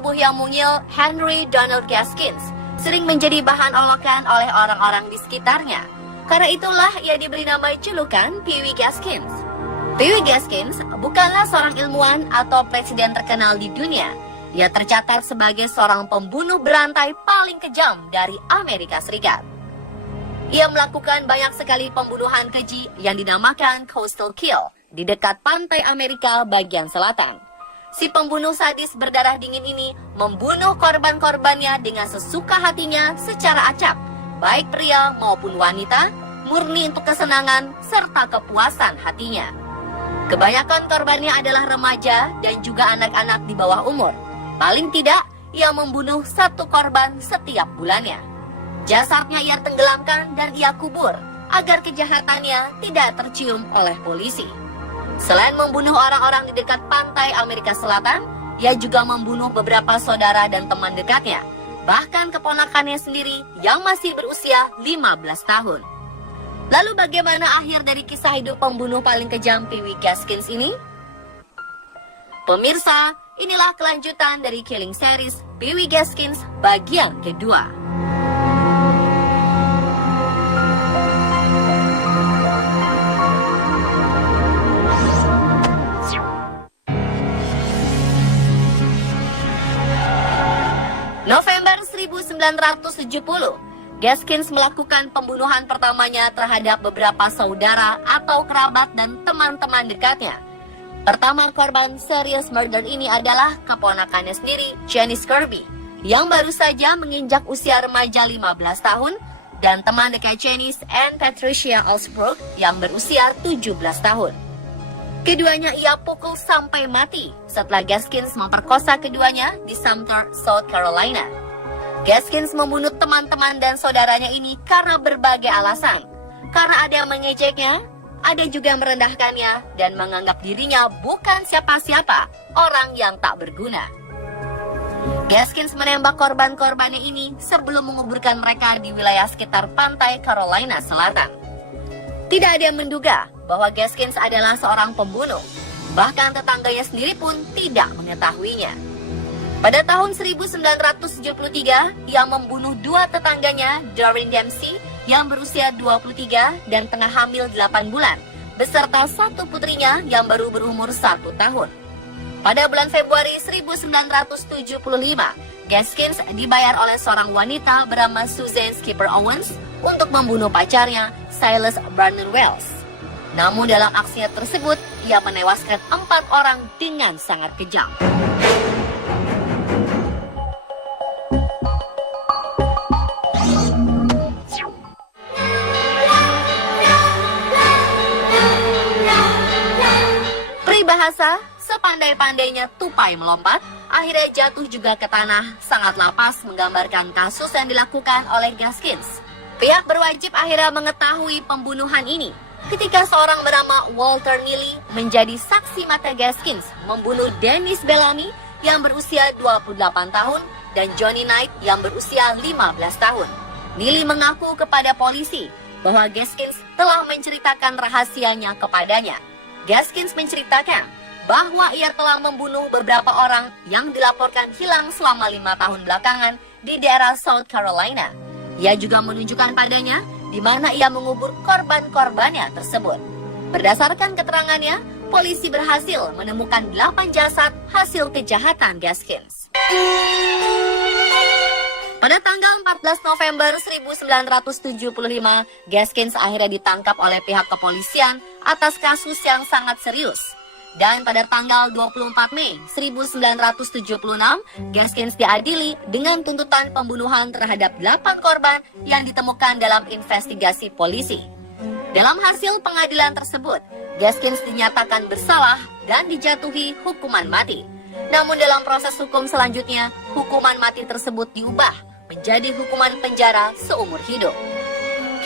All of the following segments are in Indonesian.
tubuh yang mungil, Henry Donald Gaskins sering menjadi bahan olokan oleh orang-orang di sekitarnya. Karena itulah ia diberi nama julukan Pee Wee Gaskins. Pee Wee Gaskins bukanlah seorang ilmuwan atau presiden terkenal di dunia. Ia tercatat sebagai seorang pembunuh berantai paling kejam dari Amerika Serikat. Ia melakukan banyak sekali pembunuhan keji yang dinamakan coastal kill di dekat pantai Amerika bagian selatan. Si pembunuh sadis berdarah dingin ini membunuh korban-korbannya dengan sesuka hatinya secara acak, baik pria maupun wanita, murni untuk kesenangan serta kepuasan hatinya. Kebanyakan korbannya adalah remaja dan juga anak-anak di bawah umur. Paling tidak, ia membunuh satu korban setiap bulannya. Jasadnya ia tenggelamkan dan ia kubur agar kejahatannya tidak tercium oleh polisi. Selain membunuh orang-orang di dekat pantai Amerika Selatan, ia juga membunuh beberapa saudara dan teman dekatnya, bahkan keponakannya sendiri yang masih berusia 15 tahun. Lalu bagaimana akhir dari kisah hidup pembunuh paling kejam Pee Wee Gaskins ini? Pemirsa, inilah kelanjutan dari Killing Series Pee Wee Gaskins bagian kedua. November 1970, Gaskins melakukan pembunuhan pertamanya terhadap beberapa saudara atau kerabat dan teman-teman dekatnya. Pertama korban serious murder ini adalah keponakannya sendiri, Janice Kirby, yang baru saja menginjak usia remaja 15 tahun, dan teman dekat Janice, Anne Patricia Alsbrook, yang berusia 17 tahun. Keduanya ia pukul sampai mati setelah Gaskins memperkosa keduanya di Sumter, South Carolina. Gaskins membunuh teman-teman dan saudaranya ini karena berbagai alasan. Karena ada yang mengejeknya, ada juga yang merendahkannya dan menganggap dirinya bukan siapa-siapa, orang yang tak berguna. Gaskins menembak korban-korbannya ini sebelum menguburkan mereka di wilayah sekitar pantai Carolina Selatan. Tidak ada yang menduga bahwa Gaskins adalah seorang pembunuh. Bahkan tetangganya sendiri pun tidak mengetahuinya. Pada tahun 1973, ia membunuh dua tetangganya, Doreen Dempsey, yang berusia 23 dan tengah hamil 8 bulan, beserta satu putrinya yang baru berumur 1 tahun. Pada bulan Februari 1975, Gaskins dibayar oleh seorang wanita bernama Susan Skipper Owens untuk membunuh pacarnya, Silas Barnard Wells. Namun dalam aksinya tersebut, ia menewaskan 4 orang dengan sangat kejam. Peribahasa, sepandai-pandainya tupai melompat, akhirnya jatuh juga ke tanah, sangatlah pas menggambarkan kasus yang dilakukan oleh Gaskins. Pihak berwajib akhirnya mengetahui pembunuhan ini ketika seorang bernama Walter Neely menjadi saksi mata Gaskins membunuh Dennis Bellamy yang berusia 28 tahun dan Johnny Knight yang berusia 15 tahun. Neely mengaku kepada polisi bahwa Gaskins telah menceritakan rahasianya kepadanya. Gaskins menceritakan bahwa ia telah membunuh beberapa orang yang dilaporkan hilang selama 5 tahun belakangan di daerah South Carolina. Ia juga menunjukkan padanya di mana ia mengubur korban-korbannya tersebut. Berdasarkan keterangannya, polisi berhasil menemukan 8 jasad hasil kejahatan Gaskins. Pada tanggal 14 November 1975, Gaskins akhirnya ditangkap oleh pihak kepolisian atas kasus yang sangat serius. Dan pada tanggal 24 Mei 1976, Gaskins diadili dengan tuntutan pembunuhan terhadap 8 korban yang ditemukan dalam investigasi polisi. Dalam hasil pengadilan tersebut, Gaskins dinyatakan bersalah dan dijatuhi hukuman mati. Namun dalam proses hukum selanjutnya, hukuman mati tersebut diubah menjadi hukuman penjara seumur hidup.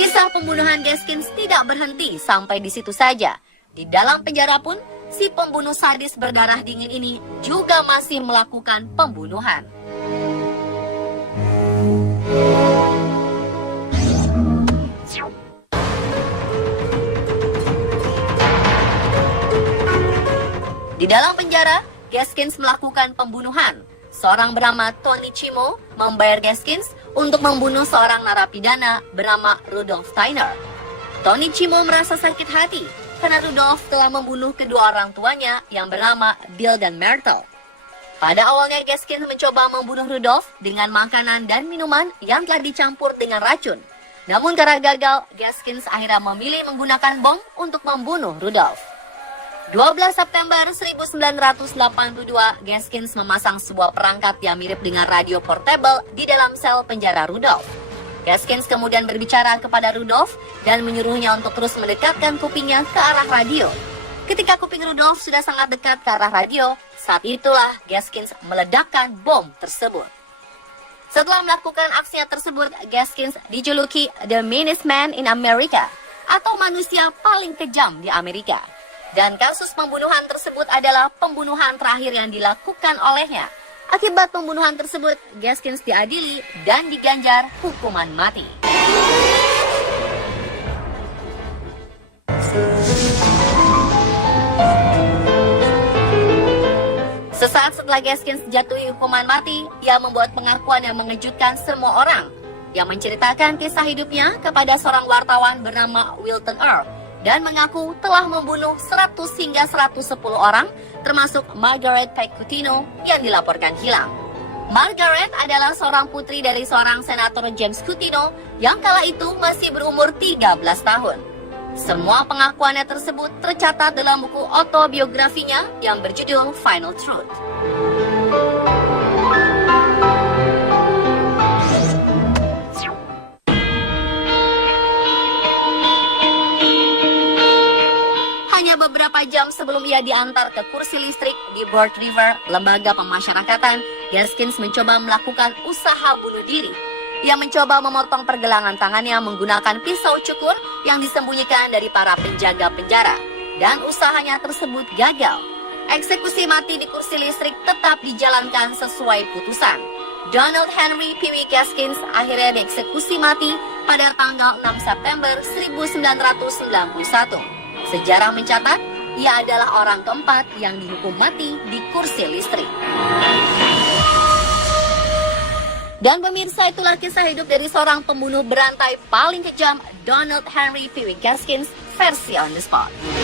Kisah pembunuhan Gaskins tidak berhenti sampai di situ saja. Di dalam penjara pun, si pembunuh sadis berdarah dingin ini juga masih melakukan pembunuhan. Di dalam penjara, Gaskins melakukan pembunuhan seorang bernama Tony Cimo membayar Gaskins untuk membunuh seorang narapidana bernama Rudolf Steiner. Tony Cimo merasa sakit hati karena Rudolf telah membunuh kedua orang tuanya yang bernama Bill dan Myrtle. Pada awalnya Gaskins mencoba membunuh Rudolf dengan makanan dan minuman yang telah dicampur dengan racun. Namun karena gagal, Gaskins akhirnya memilih menggunakan bom untuk membunuh Rudolf. 12 September 1982, Gaskins memasang sebuah perangkat yang mirip dengan radio portable di dalam sel penjara Rudolf. Gaskins kemudian berbicara kepada Rudolf dan menyuruhnya untuk terus mendekatkan kupingnya ke arah radio. Ketika kuping Rudolf sudah sangat dekat ke arah radio, saat itulah Gaskins meledakkan bom tersebut. Setelah melakukan aksinya tersebut, Gaskins dijuluki The Meanest Man in America, atau manusia paling kejam di Amerika. Dan kasus pembunuhan tersebut adalah pembunuhan terakhir yang dilakukan olehnya. Akibat pembunuhan tersebut, Gaskins diadili dan diganjar hukuman mati. Sesaat setelah Gaskins dijatuhi hukuman mati, ia membuat pengakuan yang mengejutkan semua orang. Yang menceritakan kisah hidupnya kepada seorang wartawan bernama Wilton Earl dan mengaku telah membunuh 100 hingga 110 orang, termasuk Margaret Pecutino yang dilaporkan hilang. Margaret adalah seorang putri dari seorang senator James Cutino yang kala itu masih berumur 13 tahun. Semua pengakuannya tersebut tercatat dalam buku autobiografinya yang berjudul Final Truth. Hanya beberapa jam sebelum ia diantar ke kursi listrik di Broad River, lembaga pemasyarakatan, Gaskins mencoba melakukan usaha bunuh diri. Ia mencoba memotong pergelangan tangannya menggunakan pisau cukur yang disembunyikan dari para penjaga penjara. Dan usahanya tersebut gagal. Eksekusi mati di kursi listrik tetap dijalankan sesuai putusan. Donald Henry Pee Wee Gaskins akhirnya dieksekusi mati pada tanggal 6 September 1991. Sejarah mencatat, ia adalah orang keempat yang dihukum mati di kursi listrik. Dan pemirsa, itulah kisah hidup dari seorang pembunuh berantai paling kejam, Donald Henry Pee Wee Gaskins, versi On The Spot.